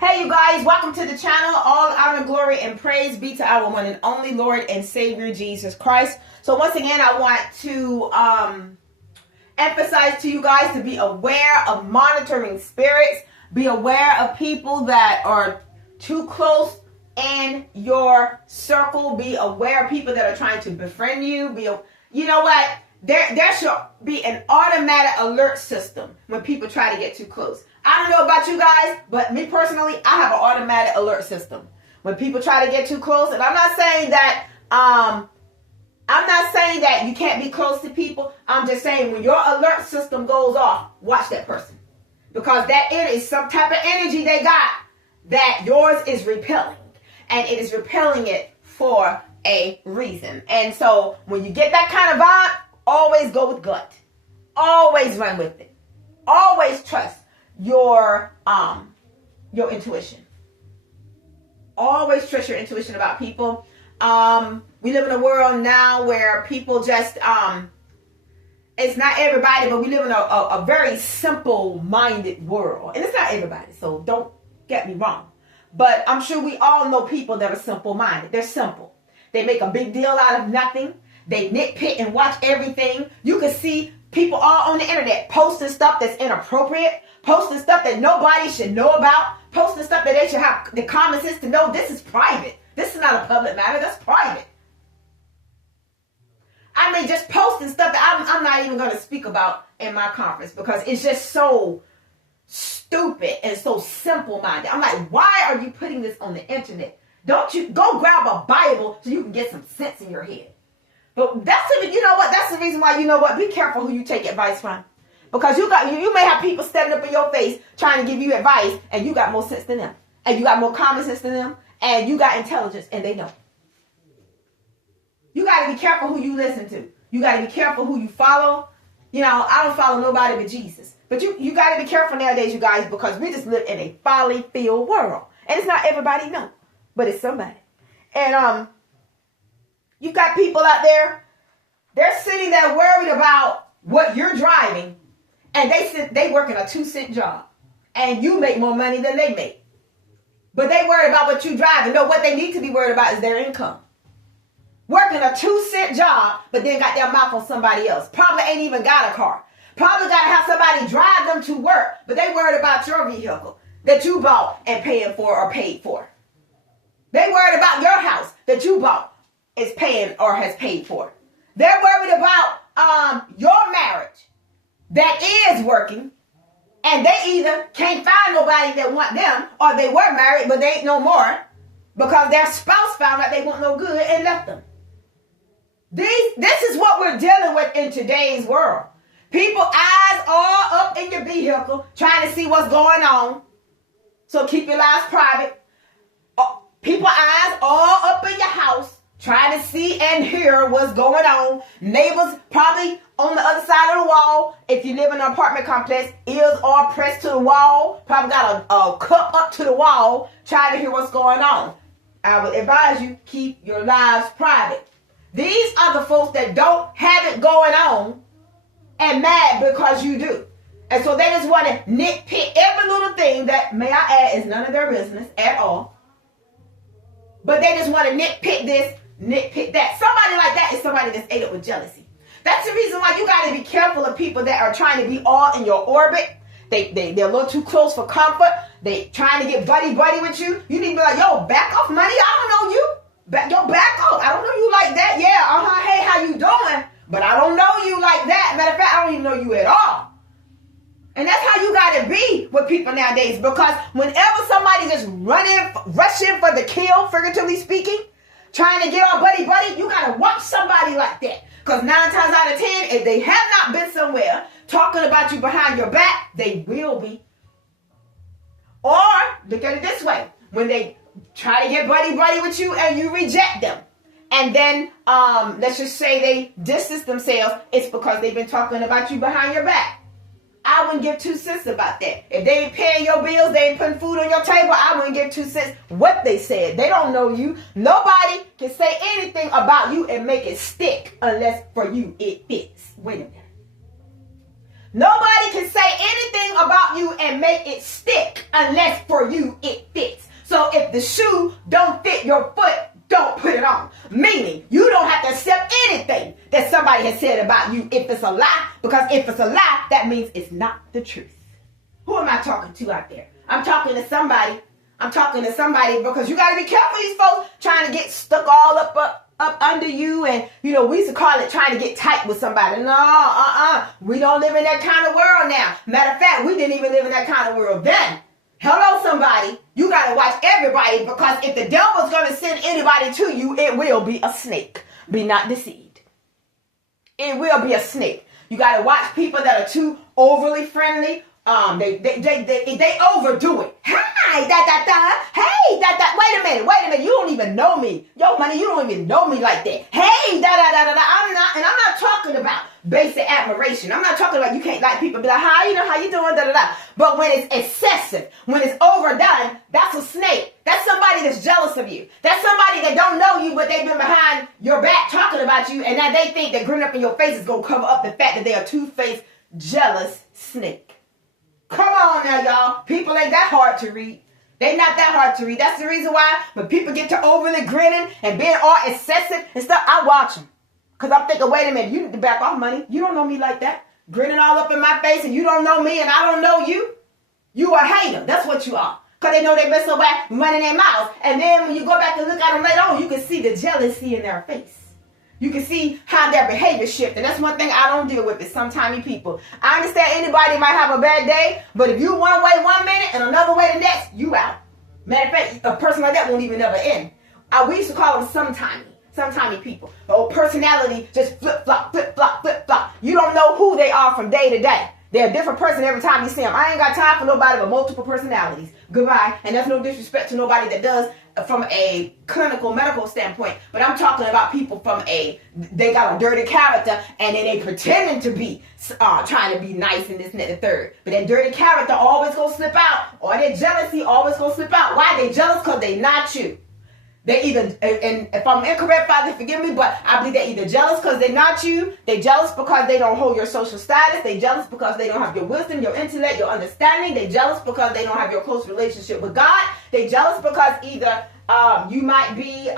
Hey you guys, welcome to the channel. All honor, glory, and praise be to our one and only Lord and Savior Jesus Christ. So once again, I want to emphasize to you guys to be aware of monitoring spirits. Be aware of people that are too close in your circle. Be aware of people that are trying to befriend you. You know what? There should be an automatic alert system when people try to get too close. I don't know about you guys, but me personally, I have an automatic alert system when people try to get too close. And I'm not saying that you can't be close to people. I'm just saying when your alert system goes off, watch that person, because that it is some type of energy they got that yours is repelling, and it is repelling it for a reason. And so when you get that kind of vibe, always go with gut. Always run with it. Always trust your intuition. Always trust your intuition about people. We live in a world now where people just it's not everybody, but we live in a very simple-minded world. And it's not everybody, so don't get me wrong. But I'm sure we all know people that are simple-minded. They're simple. They make a big deal out of nothing. They nitpick and watch everything. You can see people all on the internet posting stuff that's inappropriate, posting stuff that nobody should know about, posting stuff that they should have the common sense to know this is private. This is not a public matter. That's private. I mean, just posting stuff that I'm not even going to speak about in my conference because it's just so stupid and so simple-minded. I'm like, why are you putting this on the internet? Don't you go grab a Bible so you can get some sense in your head. But that's the reason why, be careful who you take advice from. Because you may have people standing up in your face trying to give you advice, and you got more sense than them. And you got more common sense than them. And you got intelligence, and they don't. You got to be careful who you listen to. You got to be careful who you follow. I don't follow nobody but Jesus. But you got to be careful nowadays, you guys, because we just live in a folly-filled world. And it's not everybody, no. But it's somebody. And you got people out there, they're sitting there worried about what you're driving, and they working a 2-cent job, and you make more money than they make. But they worry about what you driving. No, what they need to be worried about is their income. Working a 2-cent job, but then got their mouth on somebody else. Probably ain't even got a car. Probably got to have somebody drive them to work, but they worried about your vehicle that you bought and paying for or paid for. They worried about your house that you bought is paying or has paid for. They're worried about your marriage that is working, and they either can't find nobody that want them, or they were married but they ain't no more because their spouse found out they want no good and left them. This is what we're dealing with in today's world. People eyes all up in your vehicle trying to see what's going on. So keep your lives private. People eyes all up in your house trying to see and hear what's going on. Neighbors probably on the other side of the wall. If you live in an apartment complex, ears all pressed to the wall. Probably got a cup up to the wall trying to hear what's going on. I would advise you, keep your lives private. These are the folks that don't have it going on and mad because you do. And so they just want to nitpick every little thing that, may I add, is none of their business at all. But they just want to nitpick this, nitpick that. Somebody like that is somebody that's ate up with jealousy. That's the reason why you got to be careful of people that are trying to be all in your orbit. They're a little too close for comfort. They trying to get buddy with you. You need to be like, yo, back off, money. I don't know you. Back off. I don't know you like that. Yeah, hey, how you doing? But I don't know you like that. Matter of fact, I don't even know you at all. And that's how you got to be with people nowadays. Because whenever somebody just rushing for the kill, figuratively speaking, trying to get all buddy, you got to watch somebody like that. Because 9 times out of 10, if they have not been somewhere talking about you behind your back, they will be. Or, look at it this way. When they try to get buddy with you and you reject them. And then, let's just say they distance themselves, it's because they've been talking about you behind your back. I wouldn't give 2 cents about that. If they ain't paying your bills, they ain't putting food on your table, I wouldn't give 2 cents what they said. They don't know you. Nobody can say anything about you and make it stick unless for you it fits. Wait a minute. Nobody can say anything about you and make it stick unless for you it fits. So if the shoe don't fit your foot, don't put it on. Meaning, you don't have to accept anything that somebody has said about you if it's a lie. Because if it's a lie, that means it's not the truth. Who am I talking to out there? I'm talking to somebody. Because you got to be careful these folks trying to get stuck all up under you. And, we used to call it trying to get tight with somebody. No, we don't live in that kind of world now. Matter of fact, we didn't even live in that kind of world then. Hello, somebody. You got to watch everybody, because if the devil's going to send anybody to you, it will be a snake. Be not deceived. It will be a snake. You got to watch people that are too overly friendly. They overdo it. Hey, wait a minute. You don't even know me. Yo, money, you don't even know me like that. Hey, I'm not talking about basic admiration. I'm not talking about you can't like people be like, how you doing, But when it's excessive, when it's overdone, that's a snake. That's somebody that's jealous of you. That's somebody that don't know you, but they've been behind your back talking about you, and now they think that grinning up in your face is going to cover up the fact that they are two-faced, jealous snake. Come on now, y'all. People ain't that hard to read. They not that hard to read. That's the reason why when people get to overly grinning and being all excessive and stuff, I watch them. Because I'm thinking, wait a minute, you need to back off, money. You don't know me like that. Grinning all up in my face and you don't know me and I don't know you. You a hater. That's what you are. Because they know they've been so bad running their mouths. And then when you go back and look at them later on, you can see the jealousy in their face. You can see how their behavior shifts. And that's one thing I don't deal with is sometimes people. I understand anybody might have a bad day, but if you one way 1 minute and another way the next, you out. Matter of fact, a person like that won't even never end. We used to call them sometimey people. The old personality just flip-flop. You don't know who they are from day to day. They're a different person every time you see them. I ain't got time for nobody with multiple personalities. Goodbye. And that's no disrespect to nobody that does from a clinical medical standpoint. But I'm talking about people from they got a dirty character and then they pretending to be trying to be nice and this and that and the third. But that dirty character always gonna slip out. Or their jealousy always gonna slip out. Why? They jealous because they not you. They either, and if I'm incorrect, Father, forgive me, but I believe they're either jealous because they're not you. They jealous because they don't hold your social status. They jealous because they don't have your wisdom, your intellect, your understanding. They jealous because they don't have your close relationship with God. They jealous because either you might be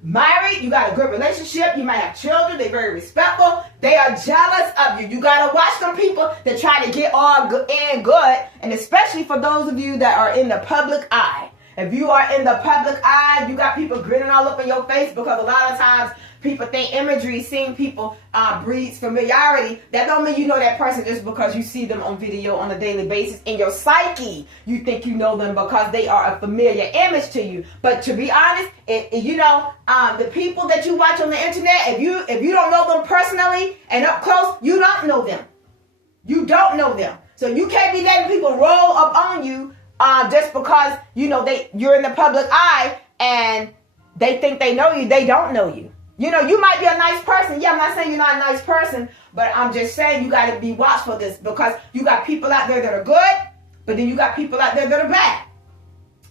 married, you got a good relationship, you might have children, they're very respectful. They are jealous of you. You got to watch them people that try to get all good, and especially for those of you that are in the public eye. If you are in the public eye, you got people grinning all up in your face because a lot of times people think imagery, seeing people breeds familiarity. That don't mean you know that person just because you see them on video on a daily basis. In your psyche, you think you know them because they are a familiar image to you. But to be honest, the people that you watch on the internet, if you don't know them personally and up close, you don't know them. You don't know them. So you can't be letting people roll up on you just because, you're in the public eye and they think they know you. They don't know you. You might be a nice person. Yeah, I'm not saying you're not a nice person, but I'm just saying you got to be watchful for this because you got people out there that are good, but then you got people out there that are bad.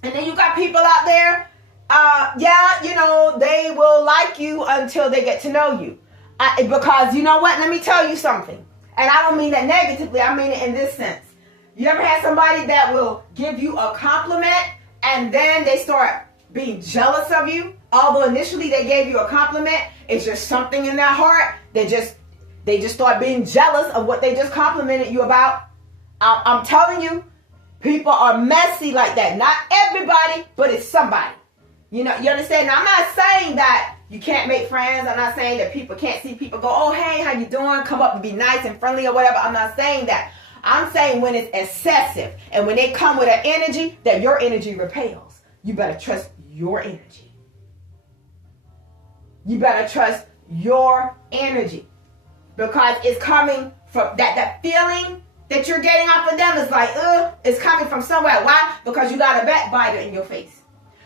And then you got people out there, they will like you until they get to know you. Because you know what? Let me tell you something. And I don't mean that negatively. I mean it in this sense. You ever had somebody that will give you a compliment and then they start being jealous of you? Although initially they gave you a compliment, it's just something in their heart. They just start being jealous of what they just complimented you about. I'm telling you, people are messy like that. Not everybody, but it's somebody. You understand? Now, I'm not saying that you can't make friends. I'm not saying that people can't see people go, oh, hey, how you doing? Come up and be nice and friendly or whatever. I'm not saying that. I'm saying when it's excessive and when they come with an energy that your energy repels, you better trust your energy. You better trust your energy because it's coming from that feeling that you're getting off of them is like, it's coming from somewhere. Why? Because you got a backbiter in your face.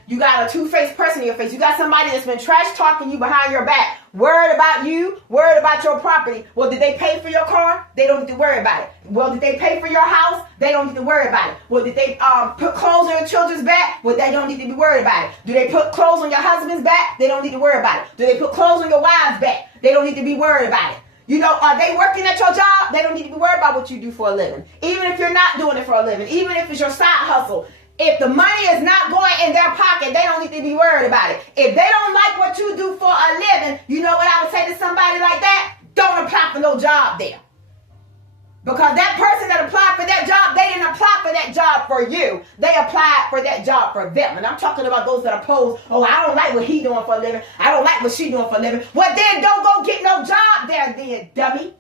You got a two-faced person in your face. You got somebody that's been trash talking you behind your back. Worried about you, worried about your property. Well, did they pay for your car? They don't need to worry about it. Well, did they pay for your house? They don't need to worry about it. Well, did they put clothes on your children's back? Well, they don't need to be worried about it. Do they put clothes on your husband's back? They don't need to worry about it. Do they put clothes on your wife's back? They don't need to be worried about it. You know, are they working at your job? They don't need to be worried about what you do for a living. Even if you're not doing it for a living, even if it's your side hustle, if the money is not going in their pocket, they don't need to be worried about it. If they don't like what you do for a living, you know what I would say to somebody like that? Don't apply for no job there. Because that person that applied for that job, they didn't apply for that job for you. They applied for that job for them. And I'm talking about those that oppose, oh, I don't like what he doing for a living. I don't like what she doing for a living. Well, then don't go get no job there then, dummy.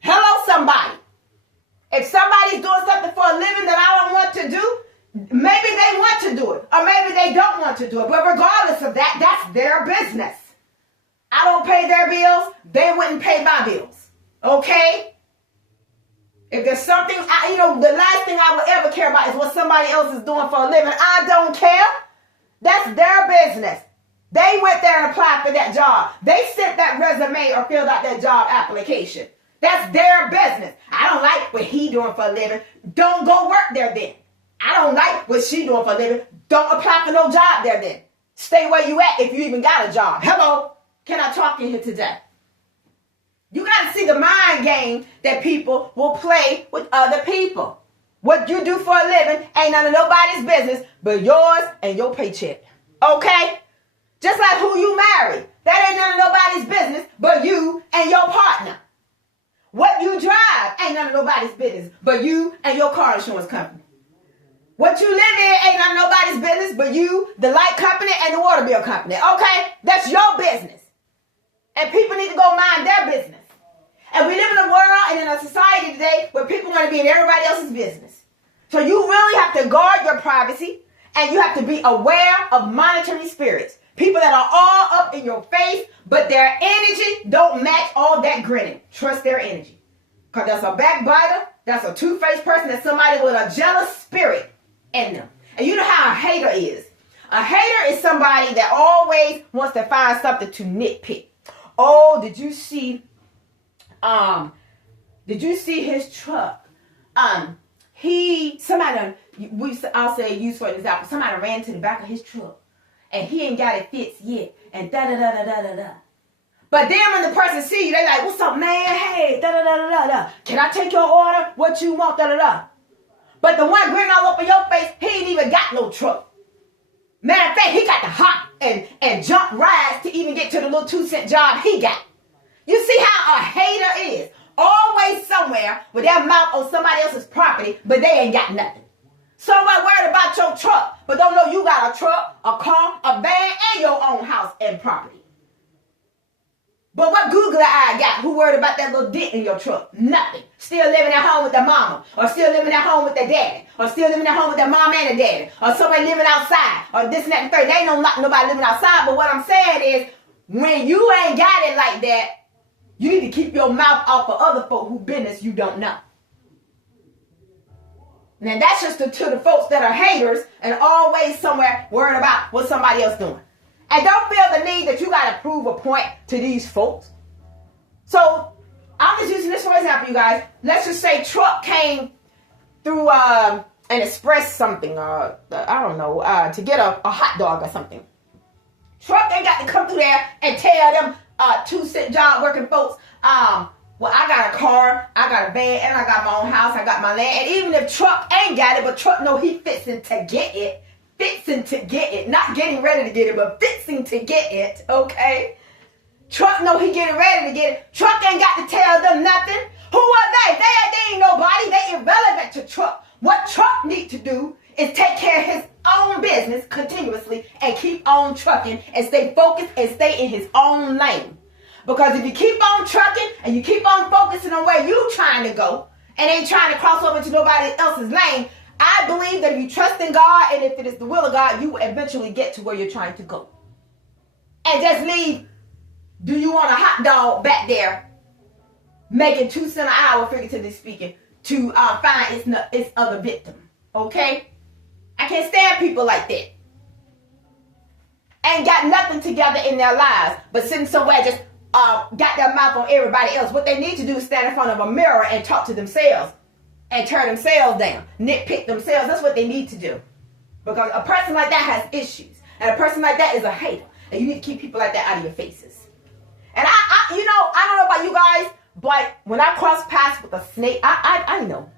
Hello, somebody. If somebody's doing something for a living that I don't want to do, maybe they want to do it. Or maybe they don't want to do it. But regardless of that, that's their business. I don't pay their bills. They wouldn't pay my bills. Okay? If there's something, the last thing I would ever care about is what somebody else is doing for a living. I don't care. That's their business. They went there and applied for that job. They sent that resume or filled out that job application. That's their business. I don't like what he doing for a living. Don't go work there then. I don't like what she doing for a living. Don't apply for no job there then. Stay where you at if you even got a job. Hello? Can I talk in here today? You got to see the mind game that people will play with other people. What you do for a living ain't none of nobody's business but yours and your paycheck. Okay? Just like who you marry. That ain't none of nobody's business but you and your partner. What you drive ain't none of nobody's business but you and your car insurance company. What you live in ain't none of nobody's business but you, the light company, and the water bill company. Okay? That's your business. And people need to go mind their business. And we live in a world and in a society today where people want to be in everybody else's business. So you really have to guard your privacy, and you have to be aware of monitoring spirits. People that are all up in your face, but their energy don't match all that grinning. Trust their energy. Because that's a backbiter, that's a two-faced person, that's somebody with a jealous spirit in them. And you know how a hater is. A hater is somebody that always wants to find something to nitpick. Oh, did you see his truck? I'll say use for an example. Somebody ran to the back of his truck and he ain't got it fixed yet. And da-da-da-da-da-da-da. But then when the person see you, they like, what's up, man? Hey, da-da-da-da-da-da. Can I take your order? What you want? Da-da-da. But the one grinning all up in your face, he ain't even got no truck. Matter of fact, he got to hop and jump rides to even get to the little 2-cent job he got. You see how a hater is. Always somewhere with their mouth on somebody else's property, but they ain't got nothing. Somebody worried about your truck, but don't know you got a truck, a car, a van, and your own house and property. But what googly eye got who worried about that little dent in your truck? Nothing. Still living at home with their mama, or still living at home with their daddy, or still living at home with their mom and their daddy, or somebody living outside, or this and that and third. They ain't nobody living outside, but what I'm saying is, when you ain't got it like that, you need to keep your mouth off of other folk whose business you don't know. Now that's just to the folks that are haters and always somewhere worried about what somebody else doing. And don't feel the need that you got to prove a point to these folks. So I'm just using this for example, you guys. Let's just say truck came through an express something, I don't know, to get a hot dog or something. Truck ain't got to come through there and tell them 2-cent job working folks, well, I got a car, I got a van, and I got my own house, I got my land. And even if truck ain't got it, but truck know he fixing to get it. Fixing to get it. Not getting ready to get it, but fixing to get it, okay? Truck know he getting ready to get it. Truck ain't got to tell them nothing. Who are they? They ain't nobody. They irrelevant to truck. What truck need to do is take care of his own business continuously and keep on trucking and stay focused and stay in his own lane. Because if you keep on trucking and you keep on focusing on where you trying to go and ain't trying to cross over to nobody else's lane, I believe that if you trust in God and if it is the will of God, you will eventually get to where you're trying to go. And just leave, do you want a hot dog back there making 2 cents an hour, figuratively speaking, to find its other victim. Okay? I can't stand people like that. Ain't got nothing together in their lives, but sitting somewhere just got their mouth on everybody else. What they need to do is stand in front of a mirror and talk to themselves and tear themselves down, nitpick themselves. That's what they need to do. Because a person like that has issues. And a person like that is a hater. And you need to keep people like that out of your faces. And I I don't know about you guys, but when I cross paths with a snake, I know.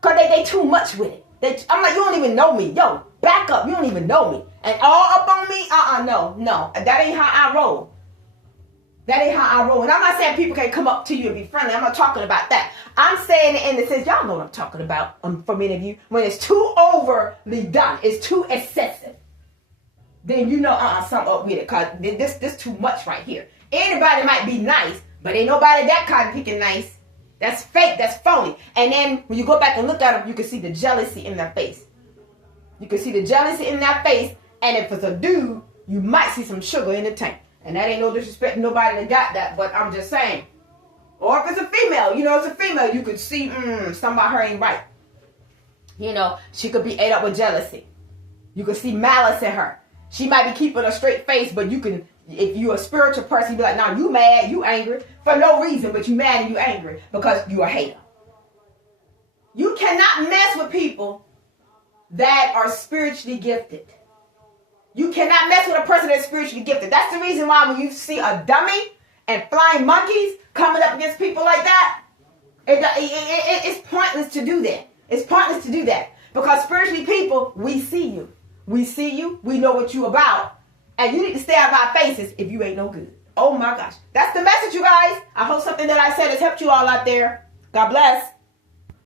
Because they too much with it. I'm like, you don't even know me. Yo, back up. You don't even know me. And all up on me? No. That ain't how I roll. That ain't how I roll. And I'm not saying people can't come up to you and be friendly. I'm not talking about that. I'm saying it in the sense, y'all know what I'm talking about, for many of you. When it's too overly done, it's too excessive, then you know, something up with it. Because this too much right here. Anybody might be nice, but ain't nobody that kind of picking nice. That's fake. That's phony. And then when you go back and look at them, you can see the jealousy in their face. You can see the jealousy in their face. And if it's a dude, you might see some sugar in the tank. And that ain't no disrespect to nobody that got that, but I'm just saying. Or if it's a female, it's a female, you could see, something about her ain't right. She could be ate up with jealousy. You could see malice in her. She might be keeping a straight face, but you can, if you're a spiritual person, you be like, nah, you mad, you angry, for no reason, but you mad and you angry because you a hater. You cannot mess with people that are spiritually gifted. You cannot mess with a person that's spiritually gifted. That's the reason why when you see a dummy and flying monkeys coming up against people like that, it's pointless to do that. It's pointless to do that. Because spiritually people, we see you. We see you. We know what you about. And you need to stay out of our faces if you ain't no good. Oh my gosh. That's the message, you guys. I hope something that I said has helped you all out there. God bless.